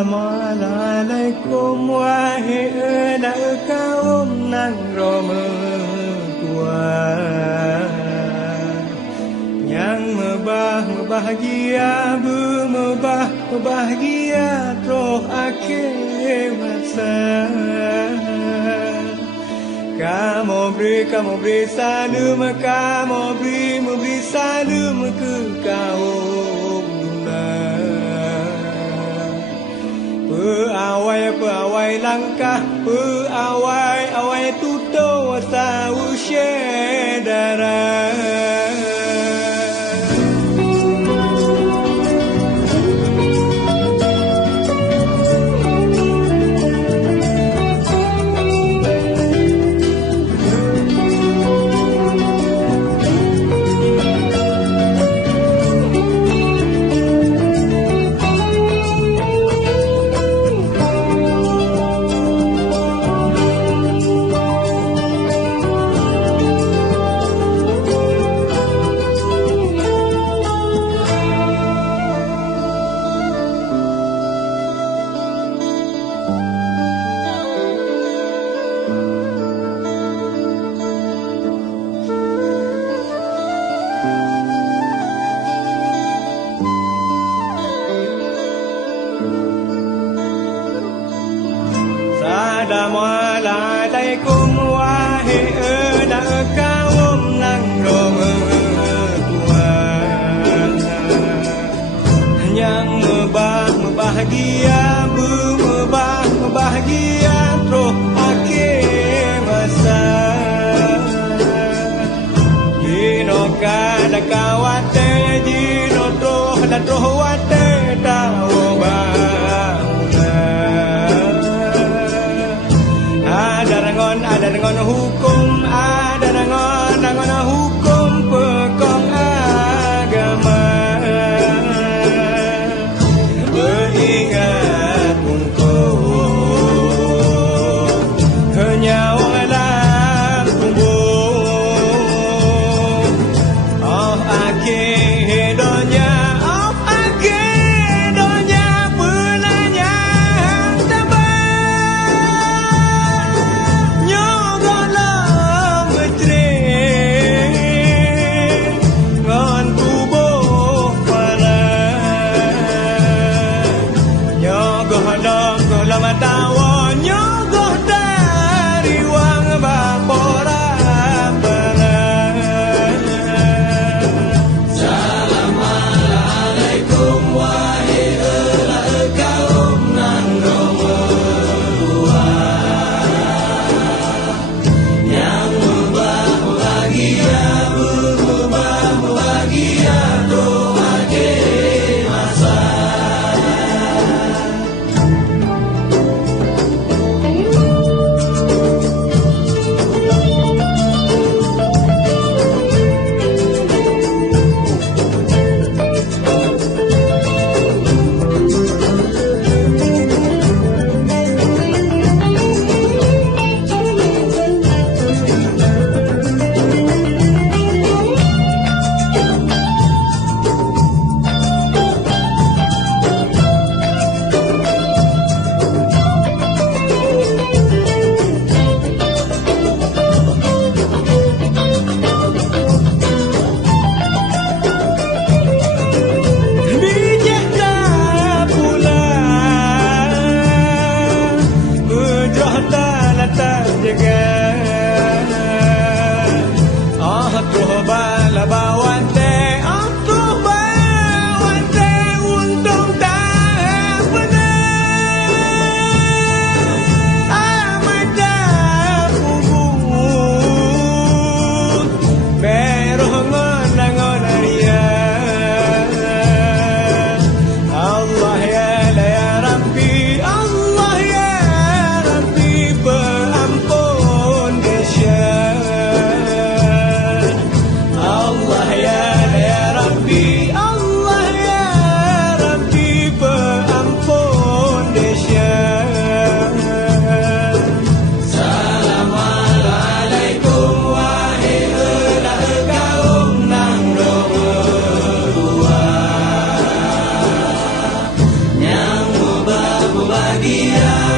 Assalamualaikum wahai anak kaum nan tua yang bahagia berbahagia roh akhir masa. Kamu beri salam, kamu beri salam ke kaum Peawai langkah, peawai tutur tahu syedara. Assalamualaikum wahai anak kaum nan tua yang bahagia roh akhir masa. Jino kada kawate, jino roh wate tahu ada dengan hukum, ada dengan hukum pekong agama. Beringat untuk nyawa dalam tubuh. Oh akhir dunia penanya lama tawa nyogoh dari wang bapora Assalamualaikum wahai anak kaum nan tua yang bahagia doa akhir masa. bahagia